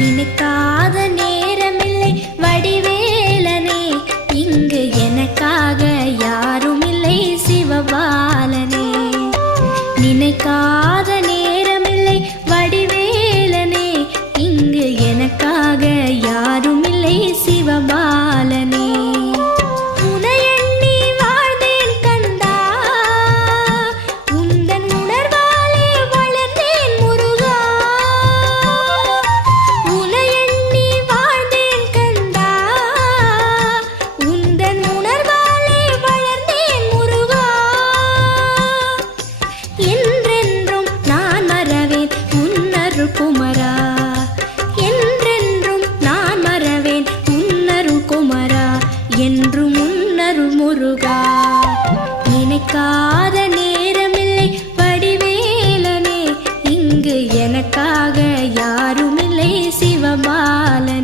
நினைக்காத நேரமில்லை வடிவேலனே, இங்கு எனக்காக யாரும் இல்லை சிவபாலனே. நினைக்காத நேரமில்லை வடிவேலனே, இங்கு எனக்காக யாரும் இல்லை சிவபாலனே. குமரா என்றென்றும் நான் மறவேன் உன்னருள் குமரா, என்றும் உன்னருள் முருகா. நினைக்காத நேரமில்லை வடிவேலனே, இங்கு எனக்காக யாருமில்லை சிவபாலனே.